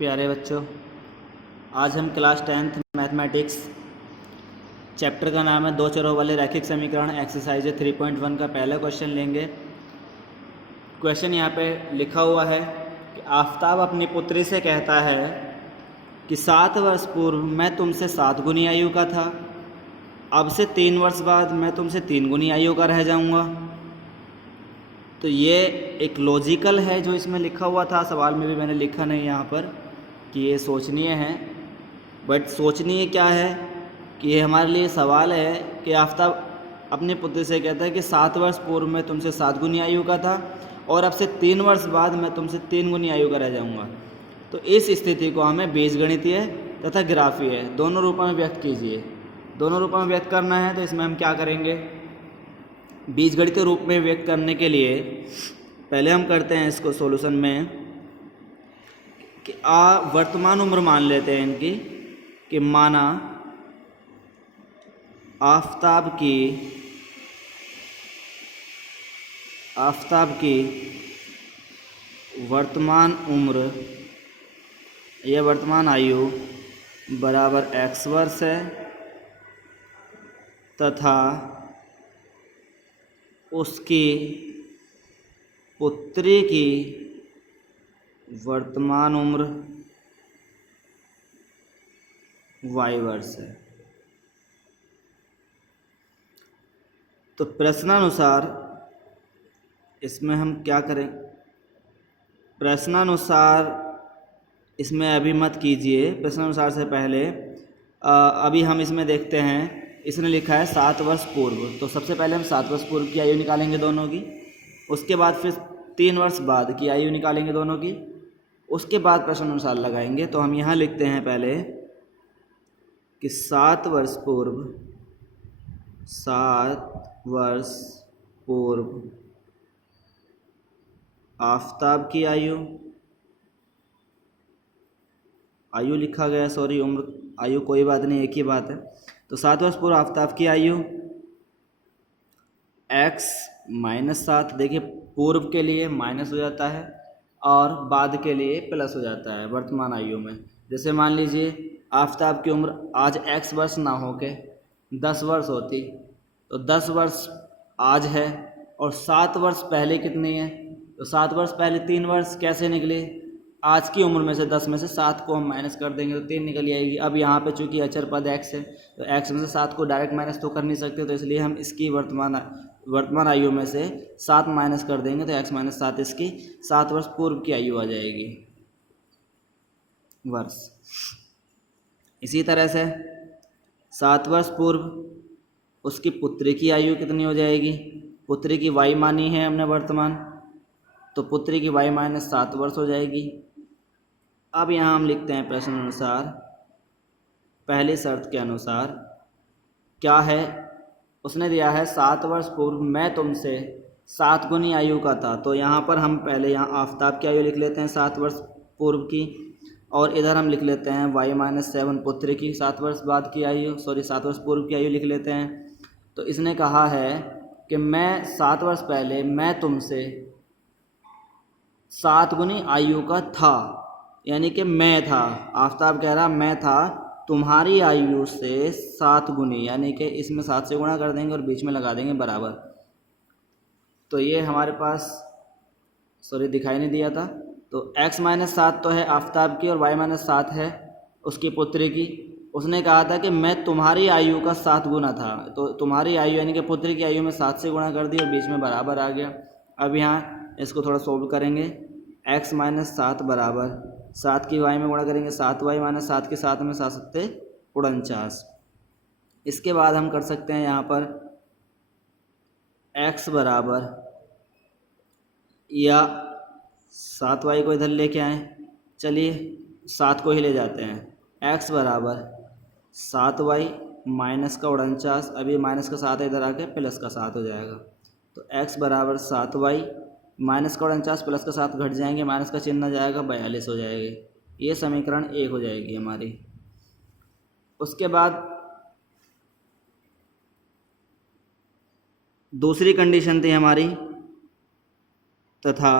प्यारे बच्चों, आज हम क्लास 10th मैथमेटिक्स चैप्टर का नाम है दो चरों वाले रैखिक समीकरण एक्सरसाइज 3.1 का पहला क्वेश्चन लेंगे। क्वेश्चन यहाँ पे लिखा हुआ है कि आफताब अपनी पुत्री से कहता है कि 7 वर्ष पूर्व मैं तुमसे 7 गुनी आयु का था, अब से 3 वर्ष बाद मैं तुमसे 3 गुनी आयु का रह जाऊँगा। तो ये एक लॉजिकल है जो इसमें लिखा हुआ था, सवाल में भी मैंने लिखा नहीं यहाँ पर कि ये सोचनीय है, बट सोचनीय क्या है कि ये हमारे लिए सवाल है कि आफताब अपने पुत्र से कहता है कि 7 वर्ष पूर्व मैं तुमसे 7 गुनी आयु का था और अब से 3 वर्ष बाद मैं तुमसे 3 गुनी आयु का रह जाऊँगा। तो इस स्थिति को हमें बीजगणितीय तथा ग्राफीय दोनों रूपों में व्यक्त कीजिए। दोनों रूपों में व्यक्त करना है तो इसमें हम क्या करेंगे, बीजगणितीय रूप में व्यक्त करने के लिए पहले हम करते हैं इसको सॉल्यूशन में कि वर्तमान उम्र मान लेते हैं इनकी, कि माना आफताब की वर्तमान उम्र या वर्तमान आयु बराबर x वर्ष है तथा उसकी पुत्री की वर्तमान उम्र y वर्ष है। तो प्रश्नानुसार इसमें हम क्या करें, प्रश्नानुसार इसमें अभी मत कीजिए, प्रश्नानुसार से पहले अभी हम इसमें देखते हैं। इसने लिखा है 7 वर्ष पूर्व, तो सबसे पहले हम 7 वर्ष पूर्व की आयु निकालेंगे दोनों की, उसके बाद फिर 3 वर्ष बाद की आयु निकालेंगे दोनों की, उसके बाद प्रश्नानुसार लगाएंगे। तो हम यहाँ लिखते हैं पहले कि 7 वर्ष पूर्व आफताब की आयु लिखा गया, सॉरी उम्र आयु कोई बात नहीं, एक ही बात है। तो 7 वर्ष पूर्व आफताब की आयु x - 7, देखिए पूर्व के लिए माइनस हो जाता है और बाद के लिए प्लस हो जाता है वर्तमान आयु में। जैसे मान लीजिए आफताब की उम्र आज x वर्ष ना हो के 10 वर्ष होती, तो 10 वर्ष आज है और 7 वर्ष पहले कितनी है, तो 7 वर्ष पहले 3 वर्ष कैसे निकले, आज की उम्र में से 10 में से 7 को हम माइनस कर देंगे तो 3 निकल आएगी। अब यहाँ पे चूंकि अचर पद x है तो x में से 7 को डायरेक्ट माइनस तो कर नहीं सकते, तो इसलिए हम इसकी वर्तमान आयु में से 7 माइनस कर देंगे तो x - 7 इसकी 7 वर्ष पूर्व की आयु आ जाएगी वर्ष। इसी तरह से 7 वर्ष पूर्व उसकी पुत्री की आयु कितनी हो जाएगी, पुत्री की y मानी है हमने वर्तमान, तो पुत्री की y - 7 वर्ष हो जाएगी। अब यहाँ हम लिखते हैं प्रश्न अनुसार, पहली शर्त के अनुसार क्या है, उसने दिया है 7 वर्ष पूर्व मैं तुमसे 7 गुनी आयु का था। तो यहाँ पर हम पहले यहाँ आफताब की आयु लिख लेते हैं 7 वर्ष पूर्व की, और इधर हम लिख लेते हैं y - 7 पुत्री की 7 वर्ष बाद की आयु, 7 वर्ष पूर्व की आयु लिख लेते हैं। तो इसने कहा है कि मैं 7 वर्ष पहले मैं तुमसे 7 गुनी आयु का था, यानी कि मैं था, आफताब कह रहा मैं था तुम्हारी आयु से 7 गुनी, यानी कि इसमें 7 से गुणा कर देंगे और बीच में लगा देंगे बराबर। तो ये हमारे पास दिखाई नहीं दिया था, तो x - 7 तो है आफताब की और y - 7 है उसकी पुत्री की। उसने कहा था कि मैं तुम्हारी आयु का 7 गुना था, तो तुम्हारी आयु यानी कि पुत्री की आयु में 7 से गुणा कर दी और बीच में बराबर आ गया। अब यहाँ इसको थोड़ा सोल्व करेंगे, x - 7 बराबर 7 की y में गुणा करेंगे 7y - 7 के 7 में 7 सत्ते 49। इसके बाद हम कर सकते हैं यहाँ पर x बराबर, या 7y को इधर लेके आएँ, चलिए 7 को ही ले जाते हैं, x बराबर 7y माइनस का 49, अभी माइनस का 7 इधर आके प्लस का 7 हो जाएगा। तो x बराबर 7y माइनस का 49 प्लस का 7 घट जाएंगे, माइनस का चिन्ह आ जाएगा 42 हो जाएगी। ये समीकरण 1 हो जाएगी हमारी। उसके बाद दूसरी कंडीशन थी हमारी, तथा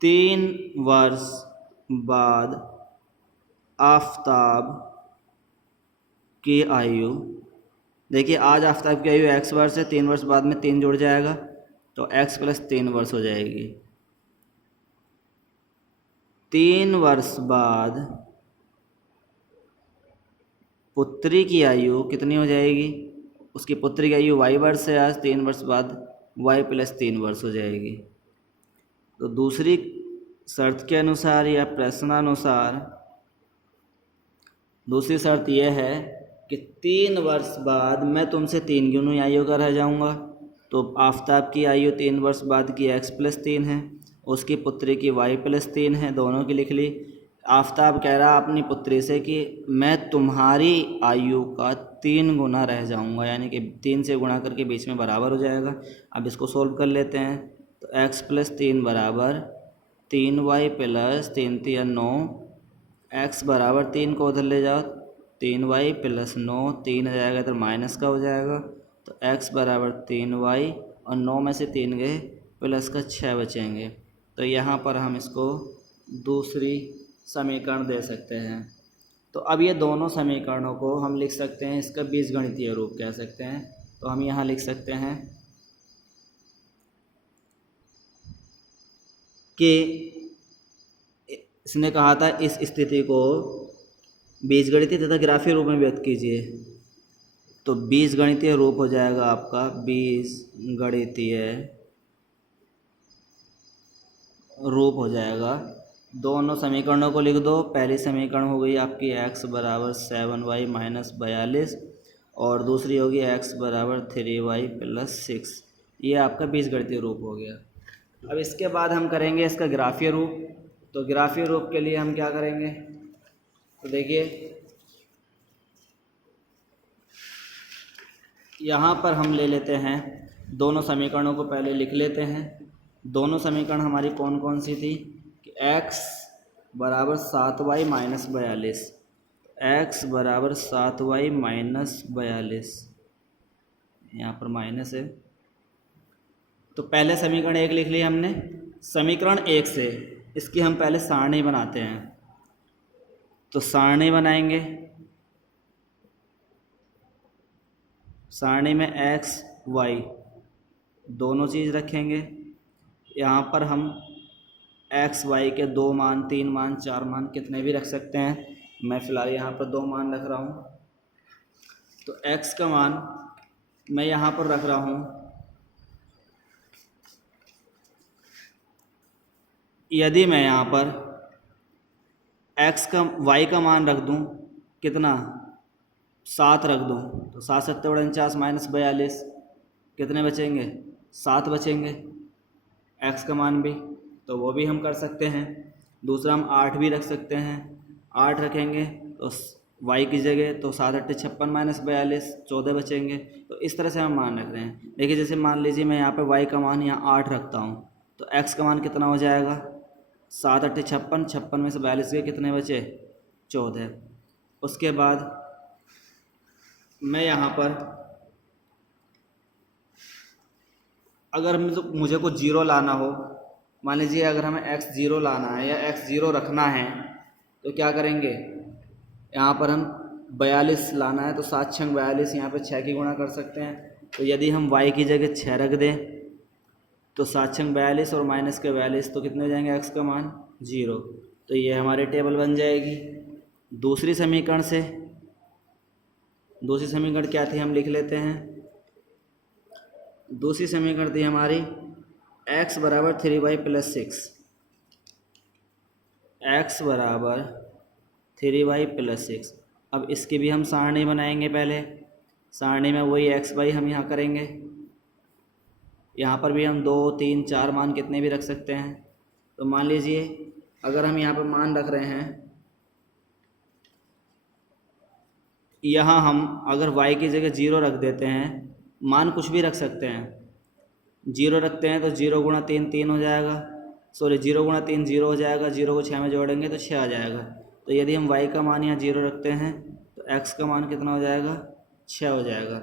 3 वर्ष बाद आफताब की आयु, देखिए आज आफताब की आयु x वर्ष है, 3 वर्ष बाद में 3 जुड़ जाएगा तो x प्लस 3 वर्ष हो जाएगी। 3 वर्ष बाद पुत्री की आयु कितनी हो जाएगी, उसकी पुत्री की आयु y वर्ष है, आज 3 वर्ष बाद y प्लस 3 वर्ष हो जाएगी। तो दूसरी शर्त के अनुसार या प्रश्नानुसार दूसरी शर्त यह है कि 3 वर्ष बाद मैं तुमसे 3 गुनी आयु का रह जाऊंगा, तो आफताब की आयु 3 वर्ष बाद की x प्लस 3 है, उसकी पुत्री की y प्लस 3 है, दोनों की लिख ली। आफताब कह रहा अपनी पुत्री से कि मैं तुम्हारी आयु का 3 गुना रह जाऊंगा, यानी कि 3 से गुणा करके बीच में बराबर हो जाएगा। अब इसको सोल्व कर लेते हैं, तो x प्लस 3 बराबर 3y प्लस 3 3 9, x बराबर 3 को उधर ले जाओ, 3y प्लस 9, 3 आ जाएगा तो माइनस का हो जाएगा, तो x बराबर 3y और 9 में से 3 गए प्लस का 6 बचेंगे। तो यहाँ पर हम इसको दूसरी समीकरण दे सकते हैं। तो अब ये दोनों समीकरणों को हम लिख सकते हैं, इसका बीजगणितीय रूप कह सकते हैं। तो हम यहाँ लिख सकते हैं कि इसने कहा था इस स्थिति को बीजगणितीय तथा ग्राफीय रूप में व्यक्त कीजिए, तो बीजगणितीय रूप हो जाएगा आपका बीजगणितीय रूप हो जाएगा। दोनों समीकरणों को लिख दो। पहली समीकरण हो गई आपकी x बराबर 7y माइनस 42 और दूसरी होगी x बराबर 3y प्लस 6। ये आपका बीजगणितीय रूप हो गया। अब इसके बाद हम करेंगे इसका ग्राफीय रूप। तो ग्राफीय रूप के लिए हम क्या करेंगे, तो देखिए यहाँ पर हम ले लेते हैं दोनों समीकरणों को पहले लिख लेते हैं। दोनों समीकरण हमारी कौन कौन सी थी कि x बराबर 7y माइनस 42, x बराबर 7y माइनस 42, यहाँ पर माइनस है। तो पहले समीकरण 1 लिख लिया हमने। समीकरण 1 से इसकी हम पहले सारणी बनाते हैं। तो सारणी बनाएंगे, सारणी में x y दोनों चीज़ रखेंगे। यहाँ पर हम x y के 2 मान, 3 मान, 4 मान कितने भी रख सकते हैं। मैं फ़िलहाल यहाँ पर 2 मान रख रहा हूँ। तो x का मान मैं यहाँ पर रख रहा हूँ, यदि मैं यहाँ पर y का मान रख दूँ कितना 7 रख दूँ, तो 7 7 49 माइनस 42 कितने बचेंगे 7 बचेंगे। x का मान भी, तो वो भी हम कर सकते हैं। दूसरा हम 8 भी रख सकते हैं, 8 रखेंगे तो y की जगह तो 7 8 56 माइनस 42 14 बचेंगे। तो इस तरह से हम मान रख रहे हैं। देखिए जैसे मान लीजिए मैं यहाँ पे y का मान यहाँ 8 रखता हूँ, तो x का मान कितना हो जाएगा 7 8 56, 56 में से 42 के कितने बचे 14। उसके बाद मैं यहाँ पर अगर मुझे को 0 लाना हो, मान लीजिए अगर हमें x 0 लाना है या x 0 रखना है, तो क्या करेंगे, यहाँ पर हम 42 लाना है तो 7 6 42, यहाँ पर 6 की गुणा कर सकते हैं। तो यदि हम y की जगह 6 रख दें तो 7 6 42 और माइनस के 42, तो कितने हो जाएंगे x का मान 0। तो ये हमारे टेबल बन जाएगी। दूसरी समीकरण से, दूसरी समीकरण क्या थी हम लिख लेते हैं। दूसरी समीकरण थी हमारी x बराबर 3y प्लस 6, x बराबर 3y प्लस 6। अब इसकी भी हम सारणी बनाएंगे। पहले सारणी में वही x y हम यहाँ करेंगे। यहाँ पर भी हम 2 3 4 मान कितने भी रख सकते हैं। तो मान लीजिए अगर हम यहाँ पर मान रख रहे हैं, यहाँ हम अगर y की जगह 0 रख देते हैं, मान कुछ भी रख सकते हैं। 0 रखते हैं तो 0 गुणा 3 3 हो जाएगा, सॉरी 0 गुणा 3 0 हो जाएगा, 0 को 6 में जोड़ेंगे तो 6 आ जाएगा। तो यदि हम y का मान यहाँ 0 रखते हैं तो x का मान कितना हो जाएगा 6 हो जाएगा।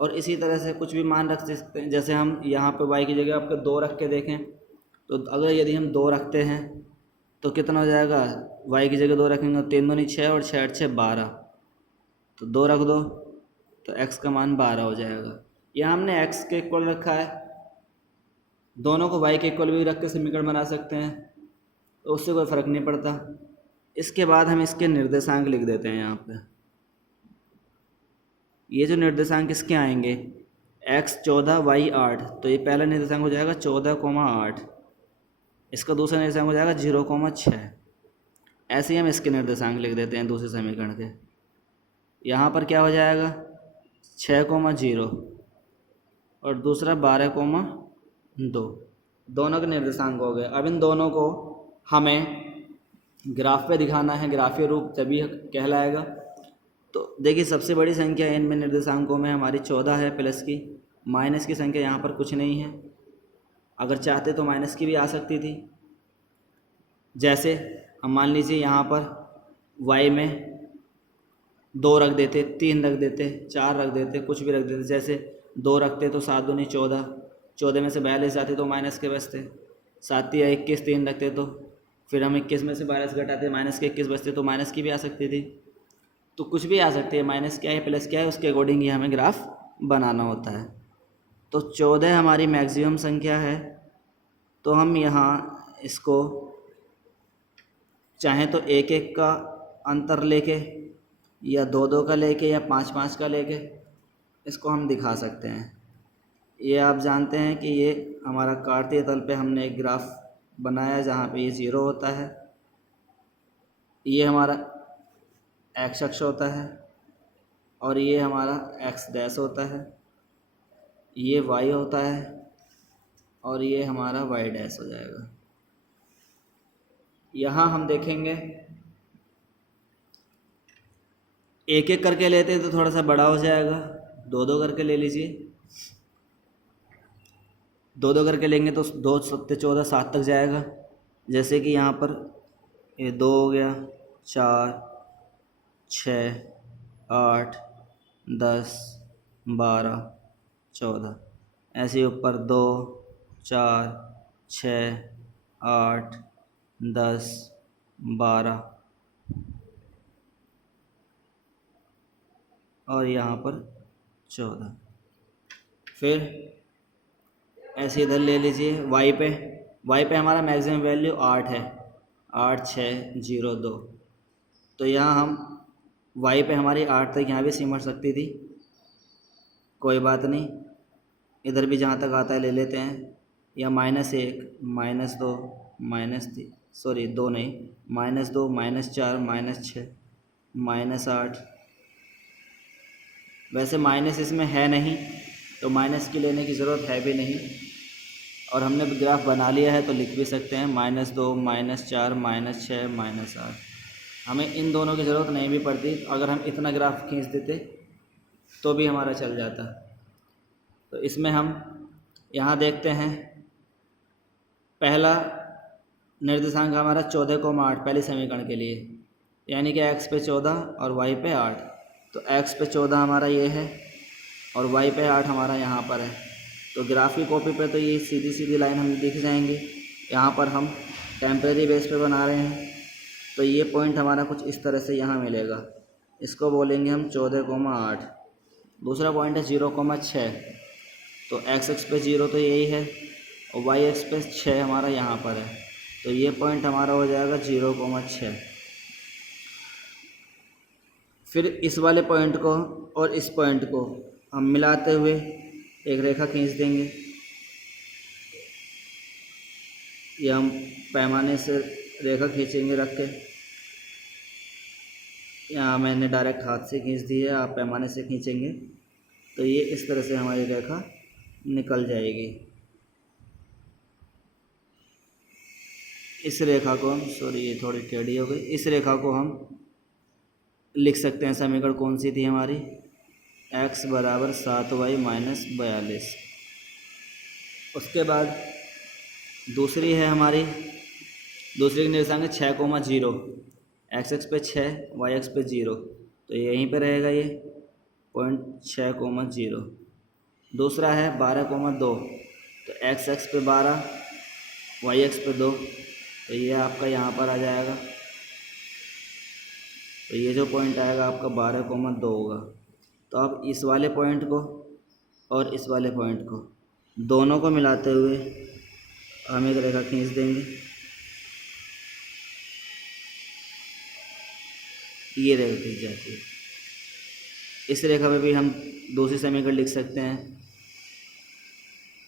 और इसी तरह से कुछ भी मान रख सकते हैं। जैसे हम यहाँ पे y की जगह आपके 2 रख के देखें, तो अगर यदि हम 2 रखते हैं तो कितना हो जाएगा, y की जगह 2 रखेंगे, 3 दूनी 6 और 6 8 6 12, तो 2 रख दो तो x का मान 12 हो जाएगा। यहाँ हमने x के इक्वल रखा है, दोनों को y के इक्वल भी रख के समीकरण बना सकते हैं, तो उससे कोई फ़र्क नहीं पड़ता। इसके बाद हम इसके निर्देशांक लिख देते हैं यहाँ पे। ये जो निर्देशांक किसके आएंगे, x 14 y 8, तो ये पहला निर्देशांक हो जाएगा 14,8, इसका दूसरा निर्देशांक हो जाएगा 0,6। ऐसे ही हम इसके निर्देशांक लिख देते हैं दूसरे समीकरण के। यहाँ पर क्या हो जाएगा 6,0 और दूसरा 12,2, दोनों के निर्देशांक हो गए। अब इन दोनों को हमें ग्राफ पे दिखाना है, ग्राफीय रूप तभी कहलाएगा। तो देखिए सबसे बड़ी संख्या इनमें निर्देशांकों में हमारी 14 है प्लस की, माइनस की संख्या यहाँ पर कुछ नहीं है। अगर चाहते तो माइनस की भी आ सकती थी, जैसे हम मान लीजिए यहाँ पर y में 2 रख देते, 3 रख देते, 4 रख देते, कुछ भी रख देते। जैसे 2 रखते तो 7 दूनी 14, 14 में से 42 जाते तो माइनस के बचते, 7 या 21, 3 रखते तो फिर हम 21 में से 42 घटाते, माइनस के 21 बचते, तो माइनस की भी आ सकती थी। तो कुछ भी आ सकती है, माइनस क्या है प्लस क्या है उसके अकॉर्डिंग ही हमें ग्राफ बनाना होता है। तो 14 हमारी मैक्सिमम संख्या है, तो हम यहाँ इसको चाहें तो 1-1 का अंतर लेके या 2-2 का लेके या 5-5 का लेके इसको हम दिखा सकते हैं। ये आप जानते हैं कि ये हमारा कार्तीय तल पे हमने एक ग्राफ बनाया जहाँ पे ये 0 होता है, ये हमारा x अक्ष होता है और ये हमारा x डैश होता है, ये y होता है और ये हमारा y डैश हो जाएगा। यहाँ हम देखेंगे 1-1 करके लेते हैं तो थोड़ा सा बड़ा हो जाएगा, 2-2 करके ले लीजिए। 2-2 करके लेंगे तो 2 7 14 7 तक जाएगा। जैसे कि यहाँ पर ये 2 हो गया, 4 6 8 10 12 14, ऐसे ऊपर 2 4 6 8 10 12 और यहाँ पर 14। फिर ऐसे इधर ले लीजिए y पे हमारा मैक्सिमम वैल्यू 8 है, 8 6 0 2, तो यहाँ हम y पे हमारी 8 तक यहाँ भी सिमट सकती थी, कोई बात नहीं, इधर भी जहाँ तक आता है ले लेते हैं। या -1 -2 -3 सॉरी 2 नहीं, -2 -4 -6 -8, वैसे माइनस इसमें है नहीं तो माइनस की लेने की ज़रूरत है भी नहीं, और हमने ग्राफ बना लिया है तो लिख भी सकते हैं -2 -4 -6 -8। हमें इन दोनों की ज़रूरत नहीं भी पड़ती, अगर हम इतना ग्राफ खींच देते तो भी हमारा चल जाता। तो इसमें हम यहाँ देखते हैं पहला निर्देशांक हमारा 14,8 पहले समीकरण के लिए, यानी कि x पे 14 और y पे 8। तो x पे 14 हमारा ये है और y पे 8 हमारा यहाँ पर है। तो ग्राफ की कॉपी पे तो ये सीधी सीधी लाइन हमें दिख जाएंगी। यहाँ पर हम टेम्परेरी बेस पे बना रहे हैं, तो ये पॉइंट हमारा कुछ इस तरह से यहाँ मिलेगा, इसको बोलेंगे हम 14,8। दूसरा पॉइंट है 0,6, तो x अक्ष पे 0 तो यही है और y अक्ष पे 6 हमारा यहाँ पर है, तो ये पॉइंट हमारा हो जाएगा 0,6। फिर इस वाले पॉइंट को और इस पॉइंट को हम मिलाते हुए एक रेखा खींच देंगे। ये हम पैमाने से रेखा खींचेंगे रख के, यहाँ मैंने डायरेक्ट हाथ से खींच दी है, आप पैमाने से खींचेंगे तो ये इस तरह से हमारी रेखा निकल जाएगी। इस रेखा को हम ये थोड़ी टेढ़ी हो गई, इस रेखा को हम लिख सकते हैं, समीकरण कौन सी थी हमारी, x बराबर 7y - 42। उसके बाद दूसरी है हमारी, दूसरी की निर्देशांक है 6,0, x अक्ष पे 6 y अक्ष पे 0, तो यहीं पे रहेगा ये पॉइंट 6,0। दूसरा है 12,2, तो x अक्ष पे 12 y अक्ष पे 2, तो ये आपका यहाँ पर आ जाएगा। तो ये जो पॉइंट आएगा आपका 12,2 होगा। तो अब इस वाले पॉइंट को और इस वाले पॉइंट को दोनों को मिलाते हुए हम एक रेखा खींच देंगे। ये रेखा खींच जाती है। इस रेखा में भी हम दूसरी समीकरण लिख सकते हैं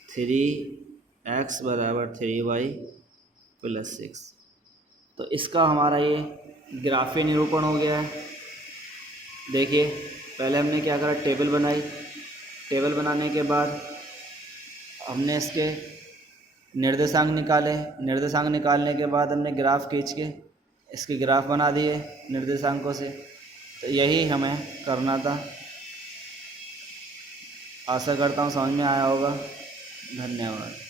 3x = 3y + 6। तो इसका हमारा ये ग्राफीय निरूपण हो गया है। देखिए पहले हमने क्या करा, टेबल बनाई। टेबल बनाने के बाद हमने इसके निर्देशांक निकाले। निर्देशांक निकालने के बाद हमने ग्राफ खींच के इसके ग्राफ बना दिए निर्देशांकों से। तो यही हमें करना था। आशा करता हूँ समझ में आया होगा। धन्यवाद।